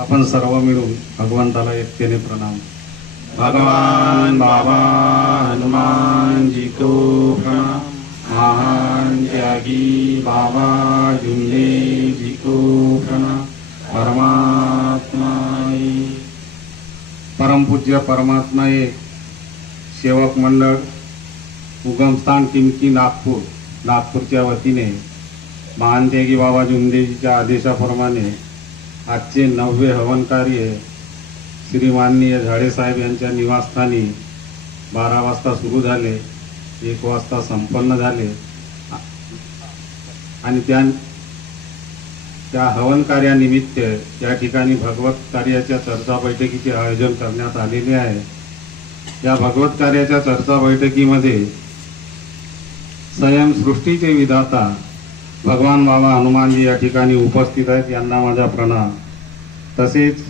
आपण सर्व मिळून भगवंताला एकतेने प्रणाम. भगवान बाबा हनुमान जी को प्रणाम. महान त्यागी बाबा जुल्ले जी को प्रणाम. परमात्मा परमपूज्य परमात्मा एक सेवक मंडळ उगमस्थान टिमकी नागपूर नागपूरच्या वतीने महानतेगी बाबा जुंदेजीच्या आदेशाप्रमाणे आजचे नववे हवन कार्य श्री माननीय झाडेसाहेब यांच्या निवासस्थानी बारा वाजता सुरू झाले एक वाजता संपन्न झाले. आणि त्या त्या हवन कार्यानिमित्त या ठिकाणी भगवत कार्याच्या चर्चा बैठकीचे आयोजन करण्यात आलेले आहे. या भगवत कार्याच्या चर्चा बैठकीमध्ये स्वयंसृष्टीचे विधाता भगवान बाबा हनुमानजी या ठिकाणी उपस्थित आहेत यांना माझा प्रणाम. तसेच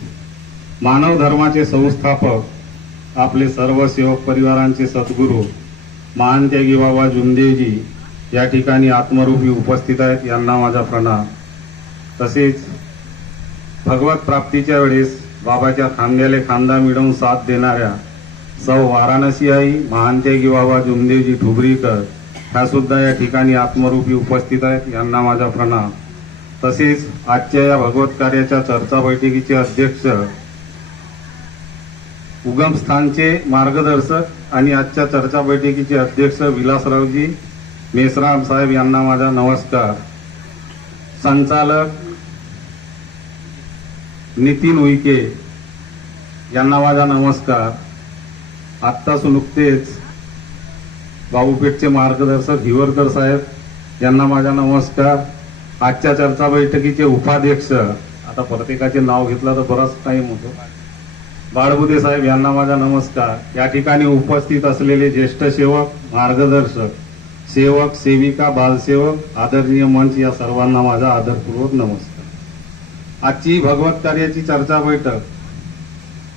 मानव धर्माचे संस्थापक आपले सर्व सेवक परिवारांचे सद्गुरू महान त्यागी बाबा जुमदेवजी या ठिकाणी आत्मरूपी उपस्थित आहेत यांना माझा प्रणाम. तसेच भगवत प्राप्तीच्या वेळेस बाबाच्या खांद्याले खांदा मिळवून साथ देणाऱ्या सौ वाराणसी आई महानतेगी बाबा जुमदेवजी ठुबरीकर ह्या सुद्धा या ठिकाणी आत्मरूपी उपस्थित आहेत. यांना माझा प्रणाम. तसेच आजच्या या भगवत कार्याच्या चर्चा बैठकीचे अध्यक्ष उगमस्थानचे मार्गदर्शक आणि आजच्या चर्चा बैठकीचे अध्यक्ष विलासरावजी मेसराम साहेब यांना माझा नमस्कार. संचालक नितीन उईके यांना माझा नमस्कार. आत्ताच नुकतेच बाबूपेठचे मार्गदर्शक हिवरकर साहेब यांना माझा नमस्कार. आजच्या चर्चा बैठकीचे उपाध्यक्ष आता प्रत्येकाचे नाव घेतलं तर बराच टाईम होतो. बाळबुदे साहेब यांना माझा नमस्कार. या ठिकाणी उपस्थित असलेले ज्येष्ठ सेवक मार्गदर्शक सेवक सेविका बालसेवक आदरणीय मंच या सर्वांना माझा आदरपूर्वक नमस्कार. आजची भगवत कार्याची चर्चा बैठक.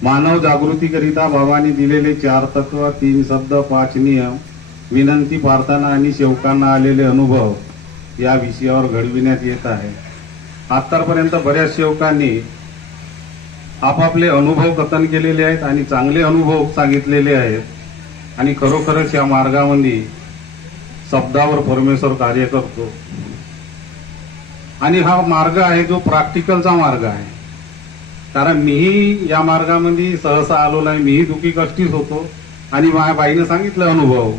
मानव जागृतीकरिता भावानी दिलेले चार तत्व तीन शब्द पाच नियम विनंती प्रार्थना आणि सेवकांना आलेले अनुभव या विषयावर घडविण्यात येत आहे. आतापर्यंत बऱ्याच सेवकांनी आपापले अनुभव कथन केलेले आहेत आणि चांगले अनुभव सांगितलेले आहेत. आणि खरोखरच या मार्गामध्ये शब्दावर परमेश्वर कार्य करतो. आणि हा मार्ग आहे जो प्रॅक्टिकलचा मार्ग आहे. कारण मीही या मार्गामध्ये सहसा आलो नाही मीही दुखी कष्टीच होतो. आणि माझ्या बाईनं सांगितलं अनुभव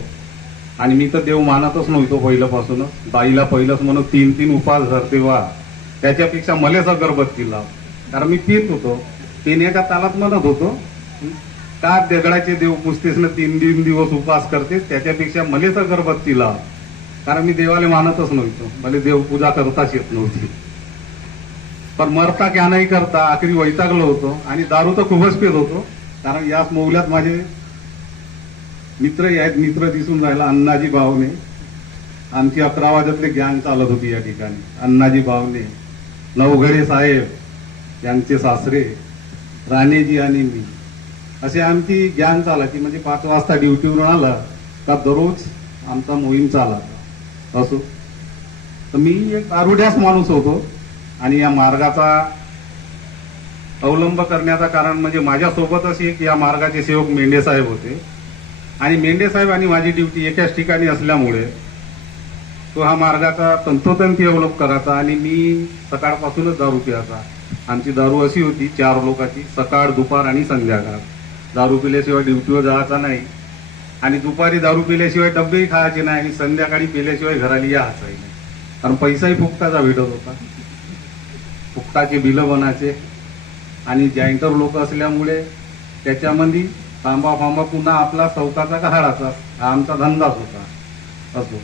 आणि मी तर देव मानतच नव्हतो पहिल्यापासून. बाईला पहिलंच म्हणून तीन तीन उपास धरते वा त्याच्यापेक्षा मलेच अगरबत्ती लाव कारण मी पित होतो. पिण्याच्या तालात म्हणत होतो का दगडाचे देव पुसतेस ना तीन तीन दिवस उपास करतेस त्याच्यापेक्षा मलेच अगरबत्ती लाव कारण मी देवाला मानतच नव्हतो. मला देवपूजा करताच येत नव्हती. पण मरता क्या नाही करता आखरी वैतागलो होतो. आणि दारू तर खूपच पित होतो. कारण याच मौल्यात माझे मित्र आहेत मित्र दिसून राहिला अण्णाजी भावने आमची अकरा वाजतले गँग चालत होती या ठिकाणी. अण्णाजी भावने नवघडे साहेब यांचे सासरे राणेजी आणि मी. असे आमची गँग चालायची. म्हणजे पाच वाजता ड्युटीवरून आला का दररोज आमचा मोहीम चाला असो. तर मी एक आरुड्यास माणूस होतो आणि या मार्गाचा अवलंब करण्याचं कारण म्हणजे माझ्यासोबतच एक या मार्गाचे सेवक मेंढे साहेब होते. आणि मेंढे साहेब आणि माझी ड्युटी एकाच ठिकाणी असल्यामुळे तो हा मार्गाचा तंतोतंती अवलोक करायचा आणि मी सकाळपासूनच दारू प्यायचा. आमची दारू अशी होती चार लोकांची सकाळ दुपार आणि संध्याकाळ. दारू पिल्याशिवाय ड्युटीवर जायचा नाही. आणि दुपारी दारू पिल्याशिवाय डब्बेही खायचे नाही आणि संध्याकाळी पिल्याशिवाय घराली यायचाही नाही. कारण पैसाही फुकटाचा भेटत होता. फुकटाचे बिलं बनायचे. आणि जॉईंटर लोक असल्यामुळे त्याच्यामध्ये थांबा फांबा पुन्हा आपला चौकाचा का हाडाचा? हा आमचा धंदाच होता. असो.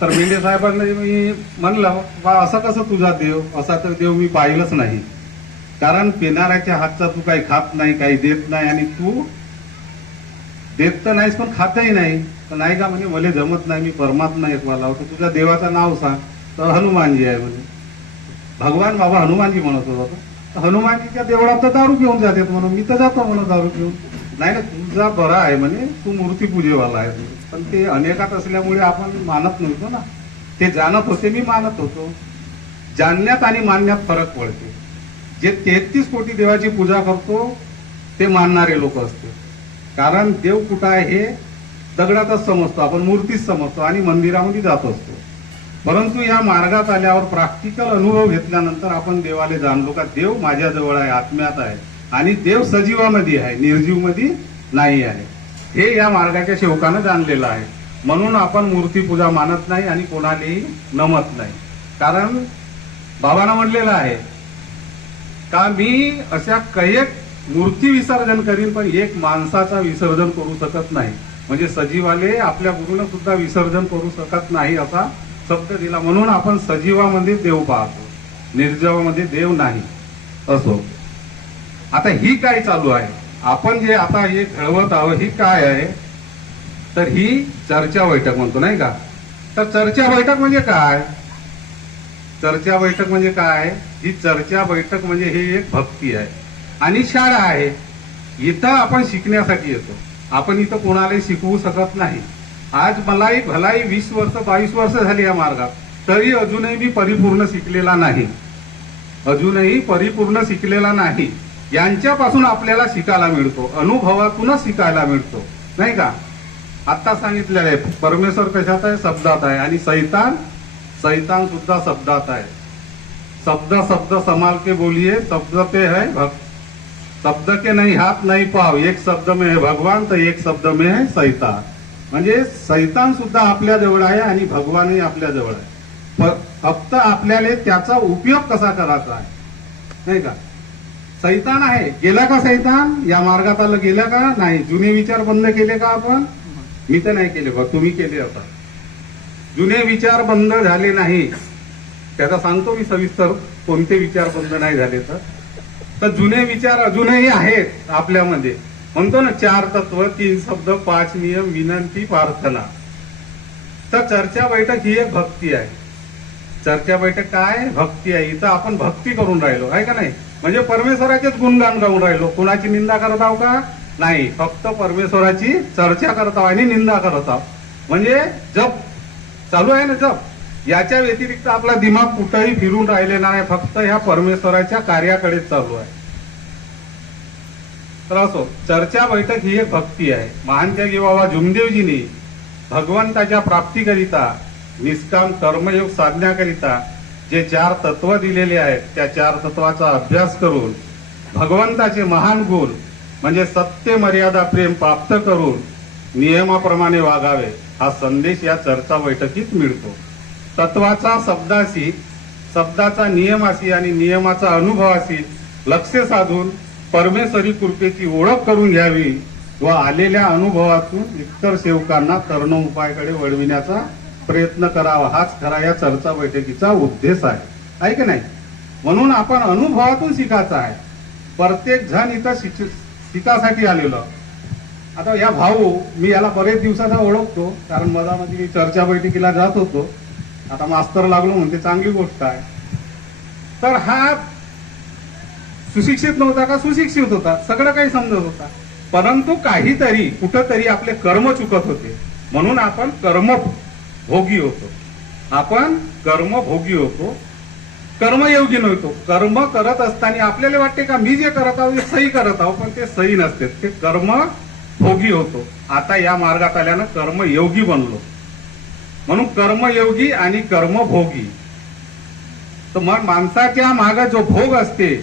तर मेंढे साहेबांना मी म्हणलं बा असं कसं तुझा देव? असा तर देव मी पाहिलंच नाही. कारण पिणाऱ्याच्या हातचा तू काही खात नाही काही देत नाही आणि तू देत तर नाहीस पण खातही नाही. तर नाही का म्हणजे मला जमत नाही मी परमात्मा एक मला होतो तुझ्या देवाचं नाव सांग. तर हनुमानजी आहे म्हणजे भगवान बाबा हनुमानजी म्हणत होता. तर हनुमानजीच्या देवळात तर दारू घेऊन जातात म्हणून. मी तर जातो म्हणून दारू घेऊन नाही ना तुझा बरा आहे म्हणे तू मूर्तीपूजेवाला आहे पण ते अनेकात असल्यामुळे आपण मानत नव्हतो ना. ते जाणत होते मी मानत होतो. जाणण्यात आणि मानण्यात फरक पडते. जे तेहतीस कोटी देवाची पूजा करतो ते मानणारे लोक असते. कारण देव कुठं आहे हे दगडातच समजतो. आपण मूर्तीच समजतो आणि मंदिरामध्ये जात असतो. परंतु या मार्गात आल्यावर प्रॅक्टिकल अनुभव घेतल्यानंतर आपण देवाला जाणलो का देव माझ्याजवळ आहे आत्म्यात आहे. आणि देव सजीवामध्ये आहे निर्जीवमध्ये नाही आहे. हे या मार्गाच्या शेवकानं जाणलेलं आहे. म्हणून आपण मूर्तीपूजा मानत नाही आणि कोणालाही नमत नाही. कारण बाबांना म्हणलेलं आहे का मी अशा कैक मूर्ती विसर्जन करीन पण एक माणसाचा विसर्जन करू शकत नाही. म्हणजे सजीवाले आपल्या गुरुनं सुद्धा विसर्जन करू शकत नाही असा शब्द दिला. म्हणून आपण सजीवामध्ये देव पाहतो. निर्जीवामध्ये देव नाही. असो. आता ही काय चालू आहे? आपण जे आता हे घडवत आहोत ही काय आहे? तर ही चर्चा बैठक म्हणतो नाही का? तर चर्चा बैठक म्हणजे काय? चर्चा बैठक म्हणजे काय? ही चर्चा बैठक म्हणजे ही एक भक्ती आहे. आणि शाळा आहे. इथं आपण शिकण्यासाठी येतो. आपण इथं कोणालाही शिकवू शकत नाही. आज मलाही भलाही वीस वर्ष बावीस वर्ष झाली या मार्गात. तरी अजूनही मी परिपूर्ण शिकलेला नाही. अजूनही परिपूर्ण शिकलेला नाही. यांच्यापासून आपल्याला शिकायला मिळतो. अनुभवातूनच शिकायला मिळतो. नाही का? आत्ता सांगितलेलं आहे परमेश्वर कशात आहे? शब्दात आहे. आणि सैतान? सैतान सुद्धा शब्दात आहे. शब्द शब्द संभाल के बोलिए शब्द पे है भक्त. शब्द के नाही हात नाही पाव. एक शब्द में है भगवान तर एक शब्द में है सैतान. म्हणजे सैतान सुद्धा आपल्या जवळ आहे आणि भगवानही आपल्या जवळ आहे. फक्त आपल्याला त्याचा उपयोग कसा करायचा आहे? नाही का? सैतान आहे. गेला का सैतान? या मार्गात आलं गेला का? नाही. जुने विचार बंद केले का आपण? मी तर नाही केले बा तुम्ही केले आता. जुने विचार बंद झाले नाही. त्याचा सांगतो मी सविस्तर कोणते विचार बंद नाही झाले तर. तर जुने विचार अजूनही आहेत आपल्यामध्ये. म्हणतो ना चार तत्व तीन शब्द पाच नियम विनंती प्रार्थना. तर चर्चा बैठक ही एक भक्ती आहे. चर्चा बैठक काय? भक्ती आहे. इथं आपण भक्ती करून राहिलो आहे का नाही? म्हणजे परमेश्वराचेच गुणगान गाऊन राहिलो. कुणाची निंदा करत आहो का? नाही. फक्त परमेश्वराची चर्चा करत आहो आणि निंदा करत आहो. म्हणजे जप. चालू आहे ना जप. याच्या व्यतिरिक्त आपला दिमाग कुठंही फिरून राहिलेला नाही. फक्त ह्या परमेश्वराच्या कार्याकडेच चालू आहे. तर असो चर्चा बैठक ही एक भक्ती आहे. महान त्यागी बाबा जुमदेवजींनी भगवंताच्या प्राप्तीकरिता निष्काम कर्मयोग साधण्याकरिता जे चार तत्व दिलेले आहेत त्या चार तत्वाचा अभ्यास करून भगवंताचे महान गुण म्हणजे सत्य मर्यादा प्रेम प्राप्त करून नियमाप्रमाणे वागावे हा संदेश या चर्चा बैठकीत मिळतो. तत्वाचा शब्दाशी शब्दाचा नियमाशी आणि नियमाचा अनुभवाशी लक्ष साधून परमेश्वरी कृपेची ओळख करून घ्यावी व आलेल्या अनुभवातून इतर सेवकांना तरुण उपायाकडे वळविण्याचा प्रयत्न करावा हाच खरा या चर्चा बैठकीचा उद्देश आहे. आहे की नाही? म्हणून आपण अनुभवातून शिकायचं आहे. प्रत्येक जण इथं शिक- शिकासाठी आलेलो. आता या भाऊ मी याला बरेच दिवसाचा ओळखतो कारण मधामध्ये मी चर्चा बैठकीला जात होतो. आता मास्तर लागलो म्हणते चांगली गोष्ट आहे. तर हा सुशिक्षित नव्हता का? सुशिक्षित होता. सगळं काही समजत होता. परंतु काहीतरी कुठंतरी आपले कर्म चुकत होते. म्हणून आपण कर्म भोगी होतो. आपण कर्म भोगी होतो. कर्मयोगी नव्हतो. कर्म करत असताना आपल्याला वाटते का मी जे करत आहो ते सही करत आहो पण ते सही नसते. ते कर्म भोगी होतो. आता या मार्गात आल्यानं कर्मयोगी बनलो. म्हणून कर्मयोगी आणि कर्मभोगी तर मग माणसाच्या मागे जो भोग असते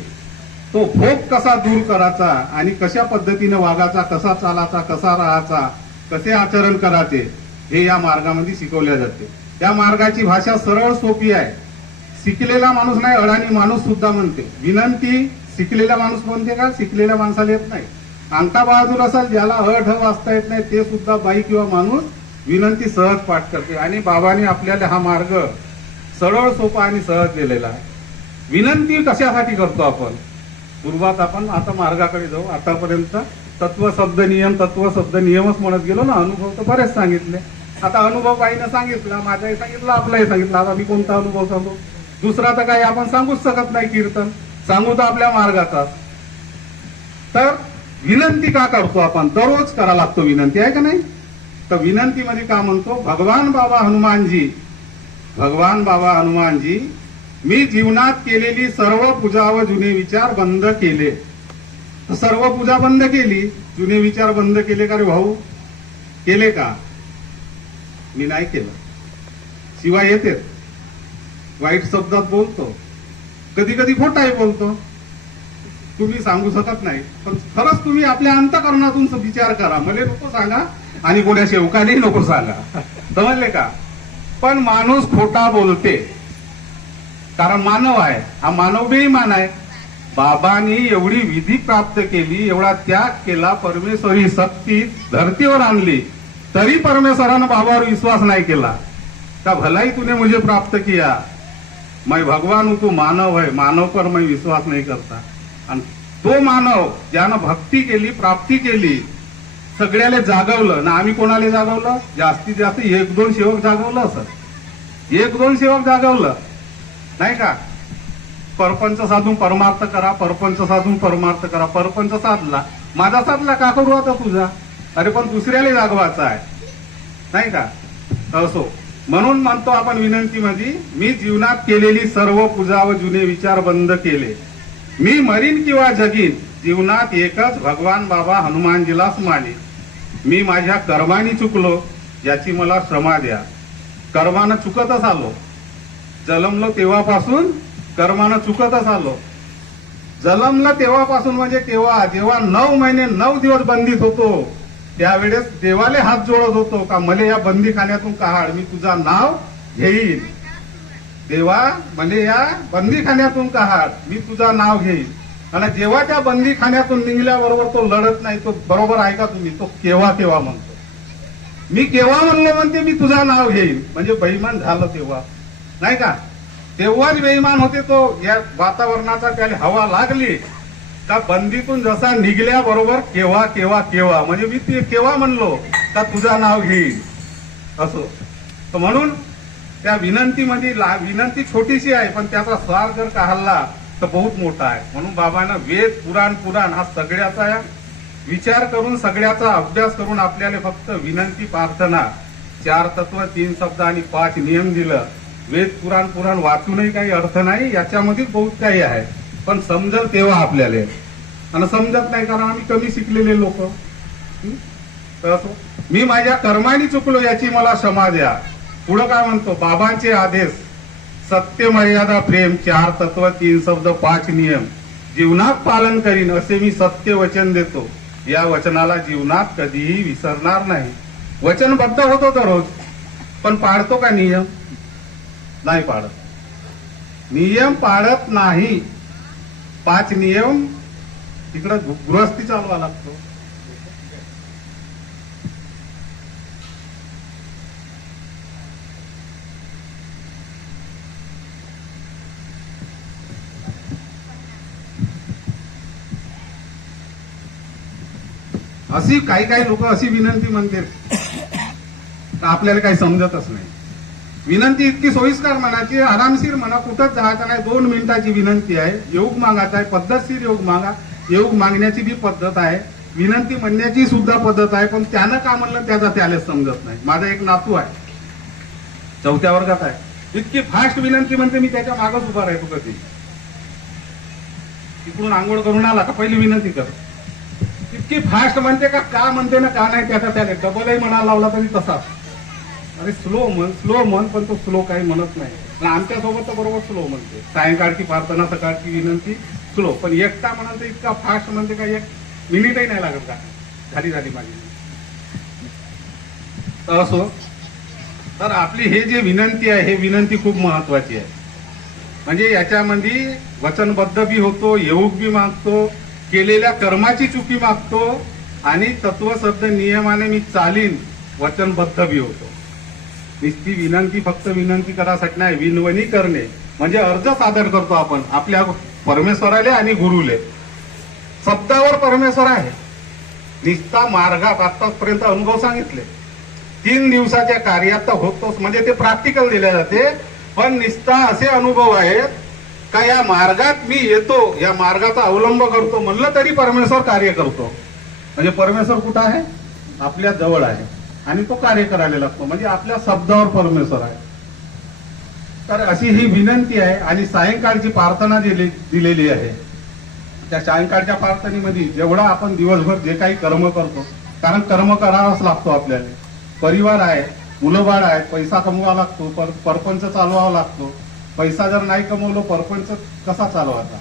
तो भोग कसा दूर करायचा आणि कशा पद्धतीने वागायचा कसा चालायचा कसा राहायचा कसे आचरण करायचे हे या मार्गामध्ये शिकवल्या जाते. त्या मार्गाची भाषा सरळ सोपी आहे. शिकलेला माणूस नाही अडाणी माणूस सुद्धा म्हणते. विनंती शिकलेला माणूस म्हणते का? शिकलेल्या माणसाला येत नाही. अंका बहादूर असाल ज्याला अढ वाचता येत नाही ते सुद्धा बाई किंवा माणूस विनंती सहज पाठ करते. आणि बाबांनी आपल्याला हा मार्ग सरळ सोपा आणि सहज दिलेला आहे. विनंती कशासाठी करतो आपण? पूर्वात आपण आता मार्गाकडे जाऊ. आतापर्यंत तत्व शब्द नियम तत्व शब्द नियमच म्हणत गेलो ना अनुभव तर बरेच सांगितले. आता अनुभव बाईनं सांगितला माझाही सांगितलं आपलाही सांगितलं. आता मी कोणता अनुभव सांगू? दुसरा तर काही आपण सांगूच शकत नाही कीर्तन. सांगू तर आपल्या मार्गाचा. तर विनंती का करतो आपण? दररोज करा लागतो विनंती आहे का नाही? तर विनंतीमध्ये का म्हणतो? भगवान बाबा हनुमानजी भगवान बाबा हनुमानजी मी जीवनात केलेली सर्व पूजा व जुने विचार बंद केले. सर्व पूजा बंद केली. जुने विचार बंद केले का रे भाऊ? केले का? मी नाही केलं. शिवाय येते. वाईट शब्दात बोलतो. कधी कधी खोटाही बोलतो. तुम्ही सांगू शकत नाही. पण खरंच तुम्ही आपल्या अंतकरणातून विचार करा. मला नको सांगा आणि कोण्या शेवकाने नको सांगा. समजले का? पण माणूस खोटा बोलते. कारण मानव आहे. हा मानव बेईमान आहे. बाबांनी एवढी विधी प्राप्त केली एवढा त्याग केला परमेश्वरी शक्ती धरतीवर आणली. तरी परमेश्वरानं बाबावर विश्वास नाही केला. का भलाई तुने मुझे प्राप्त किया. मैं भगवान तू मानव है. मानव पर मैं विश्वास नाही करता. आणि तो मानव ज्यानं भक्ती केली प्राप्ती केली सगळ्याला जागवलं ना आम्ही कोणाला जागवलं? जास्तीत जास्त एक दोन सेवक जागवलं असं. एक दोन सेवक जागवलं. नाही का? परपंच साधून परमार्थ करा परपंच साधून परमार्थ करा परपंच साधला. माझा साधला का करू आता तुझा? अरे पण दुसऱ्याला जागवायचा आहे. नाही का? असो. म्हणून म्हणतो आपण विनंती माझी मी जीवनात केलेली सर्व पूजा व जुने विचार बंद केले. मी मरीन किंवा जगीन जीवनात एकच भगवान बाबा हनुमानजीलाच माने. मी माझ्या कर्माने चुकलो याची मला क्षमा द्या. कर्मानं चुकतच आलो. जलमलो तेव्हापासून कर्मानं चुकतच आलो. जलमलं तेव्हापासून म्हणजे तेव्हा जेव्हा नऊ महिने नऊ दिवस बंदीत होतो. त्यावेळेस देवाले हात जोडत होतो का मले या बंदीखान्यातून काढ मी तुझा नाव घेईन. देवा मले या बंदीखान्यातून काढ मी तुझा नाव घेईन. आणि जेव्हा त्या बंदीखान्यातून निघल्याबरोबर तो लढत नाही तो बरोबर ऐका तुम्ही तो केव्हा केव्हा म्हणतो. मी केव्हा म्हणलो म्हणते मी तुझा नाव घेईन. म्हणजे बेईमान झालं तेव्हा. नाही का? तेव्हाच बेईमान होते तो या वातावरणाचा त्याला हवा लागली. का बंदीतून जसा निघल्याबरोबर केव्हा केव्हा केव्हा? म्हणजे मी ते केव्हा म्हणलो? का तुझा नाव घेईन? असो. तर म्हणून त्या विनंतीमध्ये ला- विनंती छोटीशी आहे पण त्याचा स्वार जर काढला तर बहुत मोठा आहे. म्हणून बाबांना वेद पुराण पुराण हा सगळ्याचा विचार करून सगळ्याचा अभ्यास करून आपल्याला फक्त विनंती प्रार्थना चार तत्व तीन शब्द आणि पाच नियम दिलं. वेद पुराण पुराण वाचूनही काही अर्थ नाही याच्यामध्येच बहुत काही आहे. पण समजल तेव्हा आपल्याला. आणि समजत नाही कारण आम्ही कमी शिकलेले लोक. असो. मी माझ्या कर्माने चुकलो याची मला क्षमा द्या. पुढं काय म्हणतो? बाबांचे आदेश. सत्य मर्यादा प्रेम चार तत्व तीन शब्द पाच नियम. जीवनात पालन करीन असे मी सत्य वचन देतो. या वचनाला जीवनात कधीही विसरणार नाही. वचनबद्ध होतो दररोज पण पाळतो का नियम? नाही पाळत नियम पाळत नाही. पाच नियम तिकडं गृहस्थी चालवा लागतो. अशी काही काही लोक अशी विनंती म्हणते आपल्याला काही समजतच नाही. विनंती इतकी सोयीस्कर म्हणायची आरामशीर म्हणा कुठंच जायचं नाही. दोन मिनिटाची विनंती आहे. योग मागायचा आहे. पद्धतशीर योग मागा. योग मागण्याची बी पद्धत आहे. विनंती म्हणण्याची सुद्धा पद्धत आहे. पण त्यानं का म्हणलं त्याचा त्याला समजत नाही. माझा एक नातू आहे. चौथ्या वर्गात आहे. इतकी फास्ट विनंती म्हणते मी त्याच्या मागच उभा राहतो कधी. इकडून आंघोळ करून आला का पहिली विनंती कर. इतकी फास्ट म्हणते का का म्हणते ना का नाही त्याचा त्याने डबलही म्हणायला लावला तरी तसाच. अरे स्लो म्हण स्लो म्हण पण तो स्लो काही म्हणत नाही. आणि आमच्यासोबत तर बरोबर स्लो म्हणते. सायंकाळची प्रार्थना सकाळची विनंती स्लो पण एकटा म्हणाल तर इतका फास्ट म्हणते का एक मिनिटही नाही लागत का? झाली झाली माझी. तर असो. तर आपली हे जे विनंती आहे हे विनंती खूप महत्वाची आहे. म्हणजे याच्यामध्ये वचनबद्ध बी होतो येऊक बी मागतो केलेल्या कर्माची चुकी मागतो आणि तत्वशब्द नियमाने मी चालीन वचनबद्ध बी होतो. नुसती विनंती फक्त विनंती करासाठी नाही विनवणी करणे. म्हणजे अर्ज सादर करतो आपण. आपल्या परमेश्वराले आणि गुरुले. शब्दावर परमेश्वर आहे. निस्ता मार्गात आतापर्यंत अनुभव सांगितले. तीन दिवसाच्या कार्यात तर होतोच. म्हणजे ते प्रॅक्टिकल दिले जाते. पण निस्ता असे अनुभव आहेत का या मार्गात मी येतो या मार्गाचा अवलंब करतो म्हणलं तरी परमेश्वर कार्य करतो. म्हणजे परमेश्वर कुठं आहे? आपल्या जवळ आहे. आणि तो कार्य करायला लागतो. म्हणजे आपल्या शब्दावर परमेश्वर आहे. तर अशी ही विनंती आहे आणि सायंकाळची प्रार्थना दिली दिलेली आहे. त्या सायंकाळच्या प्रार्थनेमध्ये जेवढा आपण दिवसभर जे काही कर्म करतो कारण कर्म करावाच लागतो आपल्याला. परिवार आहे मुलंबाळ आहे आहेत पैसा कमवावा लागतो पर परपंच चालवावा लागतो. पैसा जर नाही कमवलो परपंच कसा चालवायचा?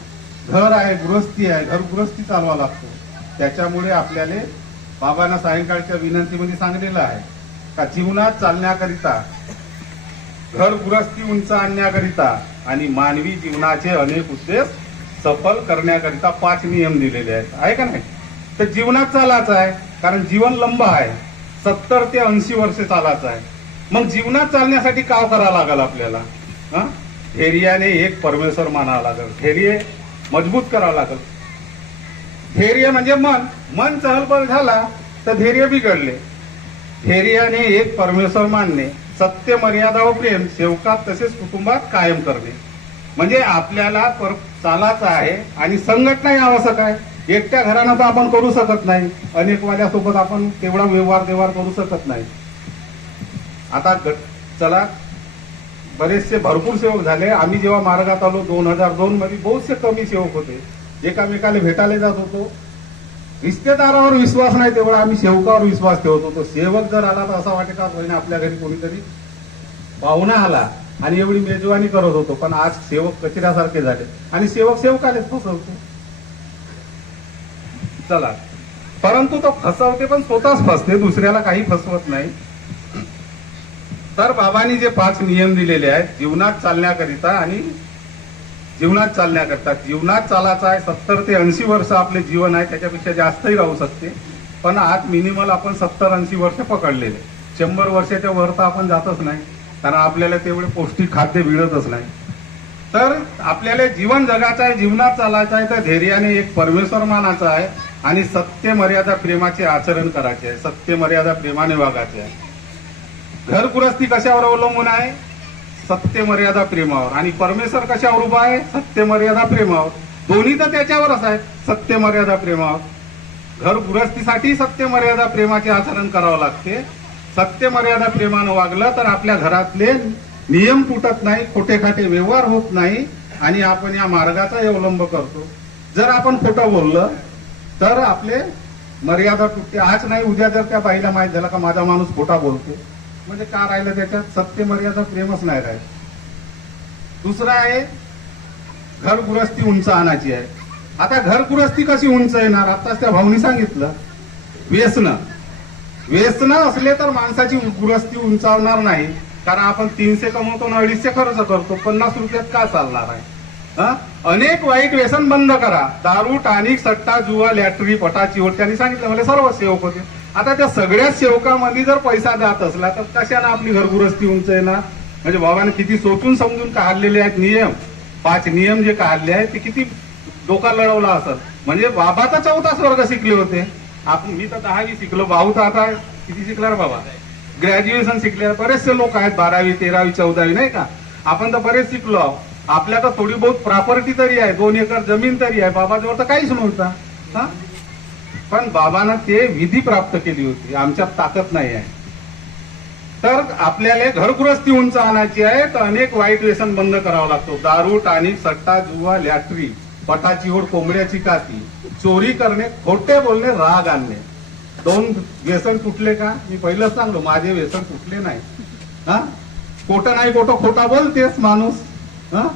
घर आहे गृहस्थी आहे घर गृहस्थी चालवा लागतो. त्याच्यामुळे आपल्याला बाबांना सायंकाळच्या विनंतीमध्ये सांगलेलं आहे का जीवनात चालण्याकरिता घर गुरस्ती उंच आणण्याकरिता आणि मानवी जीवनाचे अनेक उद्देश सफल करण्याकरिता पाच नियम दिलेले आहेत. आहे का नाही? तर जीवनात चालायचं आहे कारण जीवन लंब आहे. सत्तर ते ऐंशी वर्षे चालायचं आहे. मग जीवनात चालण्यासाठी काय करावं लागेल आपल्याला? हा? धैर्याने एक परमेश्वर मानावा लागेल. धैर्य मजबूत करावं लागेल. धैर्य म्हणजे मन. मन चहलपहल झाला तर धैर्य बिघडले. धैर्याने एक परमेश्वर मानणे सत्य मर्यादा व प्रेम सेवकात तसेच कुटुंबात कायम करणे. म्हणजे आपल्याला पर चालायचं आहे आणि संघटनाही आवश्यक आहे. एकट्या घरानं तर आपण करू शकत नाही. अनेकवाल्यासोबत आपण तेवढा व्यवहार देवहार करू शकत नाही. आता ग- चला. बरेचसे भरपूर सेवक झाले. आम्ही जेव्हा मार्गात आलो दोन हजार दोन मध्ये बहुतसे कमी सेवक होते. एकामेकाला भेटायला जात होतो. रिश्तेदारावर विश्वास नाही तेवढा आम्ही सेवकावर विश्वास ठेवत होतो. सेवक जर आला तर असा वाटे का होईना आपल्या घरी कोणीतरी पाहुणा आला आणि एवढी मेजवानी करत होतो. पण आज सेवक कचऱ्यासारखे झाले. आणि सेवक सेवकालेच फसवतो. चला. परंतु तो फसवते पण स्वतःच फसते. दुसऱ्याला काही फसवत नाही. तर बाबांनी जे पाच नियम दिलेले आहेत जीवनात चालण्याकरिता आणि जीवनात चालण्याकरता जीवनात चालायचं आहे सत्तर ते ऐंशी वर्ष आपले जीवन आहे त्याच्यापेक्षा जास्तही राहू शकते. पण आज मिनिमल आपण सत्तर ऐंशी वर्ष पकडलेले. शंभर वर्षाच्या वर तर आपण जातच नाही. कारण आपल्याला तेवढे पौष्टिक खाद्य मिळतच नाही. तर आपल्याला जीवन जगाचं आहे जीवनात चालायचं आहे तर धैर्याने एक परमेश्वर मानाचा आहे आणि सत्य मर्यादा प्रेमाचे आचरण करायचे आहे. सत्य मर्यादा प्रेमाने वागायचे आहे. घर कशावर अवलंबून आहे? सत्य मर्यादा प्रेमावर. आणि परमेश्वर कशावर उभा आहे? सत्य मर्यादा प्रेमावर. दोन्ही तर त्याच्यावरच आहेत सत्य मर्यादा प्रेमावर. घर गृहस्थीसाठी सत्य मर्यादा प्रेमाचे आचरण करावं लागते. सत्य मर्यादा प्रेमानं वागलं तर आपल्या घरातले नियम तुटत नाही खोटे खाटे व्यवहार होत नाही आणि आपण या मार्गाचा अवलंब करतो. जर आपण खोटं बोललं तर आपले मर्यादा तुटते. आज नाही उद्या जर त्या बाईला माहीत झालं का माझा माणूस खोटा बोलतो? म्हणजे का राहिलं त्याच्यात? सत्य मर्यादा प्रेमच नाही राहिलं. दुसरं आहे घरगुरस्ती उंच आणायची आहे. आता घरगुरस्ती कशी उंच येणार? आताच त्या भाऊनी सांगितलं. व्यसन. व्यसन असले तर माणसाची गृहस्थी उंचावणार नाही. कारण आपण तीनशे कमवतो आणि अडीचशे खर्च करतो. पन्नास रुपयात का चालणार आहे? अनेक वाईट व्यसन बंद करा. दारू टानिक सट्टा जुवा लॅटरी पटाची ओट. त्यांनी सांगितलं मला सर्व सेवक होते. आता त्या सगळ्या सेवकामध्ये जर पैसा जात असला तर कशाला आपली घरगुरस्ती उंच येणार म्हणजे बाबाने किती सोचून समजून काढलेले आहेत नियम? पाच नियम जे काढले आहेत ते किती डोका लढवला असत म्हणजे बाबाचा चौथा वर्ग शिकले होते. आपण मी तर दहावी शिकलो. भाऊ तर आता किती शिकला रे बाबा? ग्रॅज्युएशन शिकले. बरेचसे लोक आहेत बारावी तेरावी चौदावी नाही का? आपण तर बरेच शिकलो आहोत. आपल्या तर थोडी बहुत प्रॉपर्टी तरी आहे. दोन एकर जमीन तरी आहे. बाबाजवळ तर काहीच नव्हता. हा? पण बाबांना ते विधी प्राप्त केली होती. आमच्यात ताकद नाही आहे. तर आपल्याला घरगृहस्थी उंच आणायची आहे तर अनेक वाईट व्यसन बंद करावा लागतो. दारू टाणी सट्टा जुवा लॅटरी पटाची ओढ कोंबड्याची काती चोरी करणे खोटे बोलणे राग आणणे. दोन व्यसन तुटले का? मी पहिलं सांगलो माझे व्यसन तुटले नाही. हा? खोट नाही खोटं खोटा बोलतेस माणूस. हा?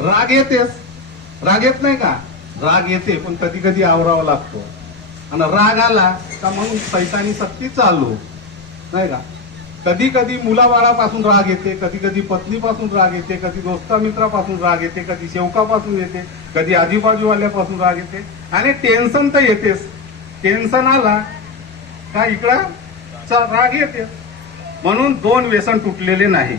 राग येतेस. राग येत नाही का? राग येते पण कधी कधी आवरावा लागतो. आणि राग आला का मग सैतानी सक्ती चालू. नाही का? कधी कधी मुलाबाळापासून राग येते कधी कधी पत्नीपासून राग येते कधी दोस्ता मित्रापासून राग येते कधी शेवकापासून येते कधी आजूबाजूवाल्यापासून राग येते. आणि टेन्शन तर येतेच. टेन्शन आला का इकडं चा- राग येते. म्हणून दोन व्यसन तुटलेले नाही.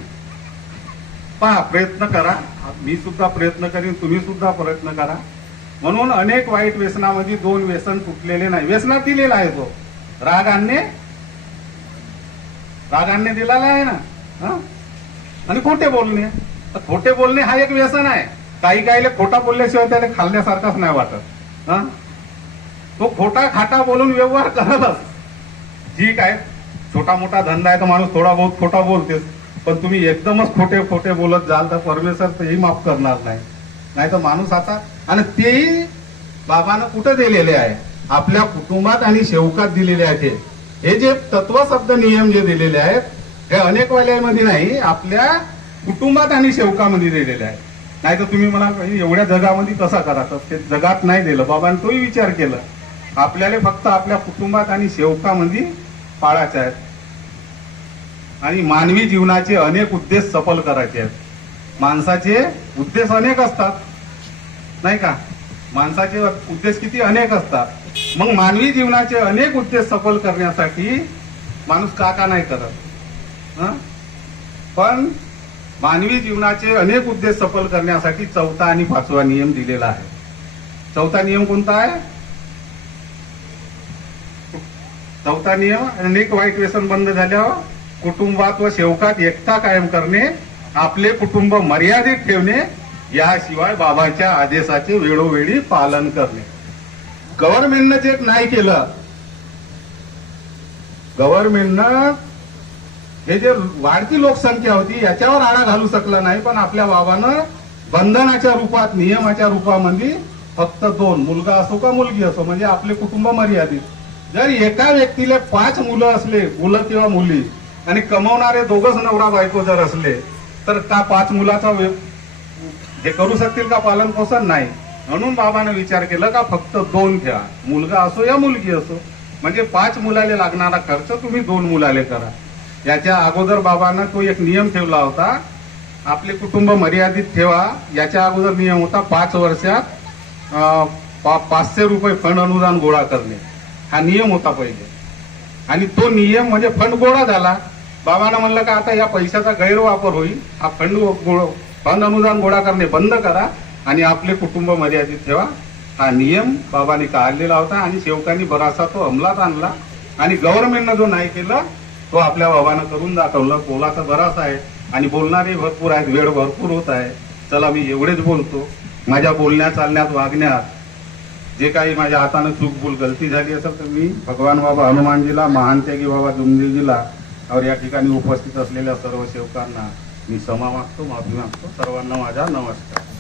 पहा प्रयत्न करा. मी सुद्धा प्रयत्न करीन तुम्ही सुद्धा प्रयत्न करा. म्हणून अनेक वाईट व्यसनामध्ये दोन व्यसन तुटलेले नाही. व्यसनात दिलेला आहे तो. राग आणणे राग आणणे दिलेला आहे ना? आणि खोटे बोलणे. तर खोटे बोलणे हा एक व्यसन आहे. काही काहीले खोटा बोलल्याशिवाय त्याला खाल्ल्यासारखाच नाही वाटत. हा? तो खोटा खाटा बोलून व्यवहार करतच ठीक आहे. छोटा मोठा धंदा आहे तर माणूस थोडा बहुत खोटा बोलतेस पण तुम्ही एकदमच खोटे खोटे बोलत जाल तर परमेश्वर तेही माफ करणार नाही. नाही तर माणूस आता आणि तेही बाबानं कुठं दिलेले आहे? आपल्या कुटुंबात आणि शेवकात दिलेले आहेत हे. हे जे तत्वशब्द नियम जे दिलेले आहेत हे अनेक वाल्यामध्ये नाही आपल्या कुटुंबात आणि शेवकामध्ये दिलेले आहेत. नाही तर तुम्ही मला एवढ्या जगामध्ये कसा करायचं? ते जगात नाही दिलं. बाबांनी तोही विचार केला. आपल्याला फक्त आपल्या कुटुंबात आणि शेवकामध्ये पाळायचे आहेत आणि मानवी जीवनाचे अनेक उद्देश सफल करायचे आहेत. माणसाचे उद्देश अनेक असतात. नाही का? माणसाचे उद्देश किती? अनेक असतात. मग मानवी जीवनाचे अनेक उद्देश सफल करण्यासाठी माणूस का का नाही करत? पण मानवी जीवनाचे अनेक उद्देश सफल करण्यासाठी चौथा आणि पाचवा नियम दिलेला आहे. चौथा नियम कोणता आहे? चौथा नियम अनेक वाईट व्यसन बंद झाल्यावर कुटुंबात व सेवकात एकता कायम करणे आपले कुटुंब मर्यादित ठेवणे याशिवाय बाबांच्या आदेशाचे वेळोवेळी पालन करणे. गव्हर्नमेंटनं जे नाही केलं गव्हर्नमेंटनं हे जे वाढती लोकसंख्या होती याच्यावर आळा घालू शकला नाही पण आपल्या बाबानं बंधनाच्या रूपात नियमाच्या रूपामध्ये फक्त दोन मुलगा असो का मुलगी असो म्हणजे आपले कुटुंब मर्यादित. जर एका व्यक्तीला पाच मुलं असले मुलं किंवा मुली आणि कमवणारे दोघच नवरा बायको जर असले तर त्या पाच मुलाचा हे करू शकतील का पालन पोषण नाही. म्हणून बाबानं विचार केला का फक्त दोन ठेवा मुलगा असो या मुलगी असो. म्हणजे पाच मुलाले लागणारा खर्च तुम्ही दोन मुलाले करा. याच्या अगोदर बाबानं तो एक नियम ठेवला होता. आपले कुटुंब मर्यादित ठेवा. याच्या अगोदर नियम होता पाच वर्षात पा- पाचशे रुपये फंड अनुदान गोळा करणे. हा नियम होता पहिले. आणि तो नियम म्हणजे फंड गोळा झाला. बाबानं म्हणलं का आता या पैशाचा गैरवापर होईल. हा फंड गोळा अन अनुदान गोळा करणे बंद करा आणि आपले कुटुंब मर्यादित ठेवा. हा नियम बाबांनी काढलेला होता आणि सेवकांनी बराचसा तो अंमलात आणला. आणि गव्हर्नमेंटनं जो नाही केला तो आपल्या बाबानं करून दाखवलं. बोलाचा बराच आहे आणि बोलणारे भरपूर आहेत वेळ भरपूर होत आहे. चला मी एवढेच बोलतो. माझ्या बोलण्या चालण्यात वागण्यात जे काही माझ्या हातानं चूक भूल गलती झाली असेल तर मी भगवान बाबा हनुमानजीला महानत्यागी बाबा दुमदेवजीला और या ठिकाणी उपस्थित असलेल्या सर्व सेवकांना मी क्षमा मागतो माफी मागतो. सर्वांना माझा नमस्कार.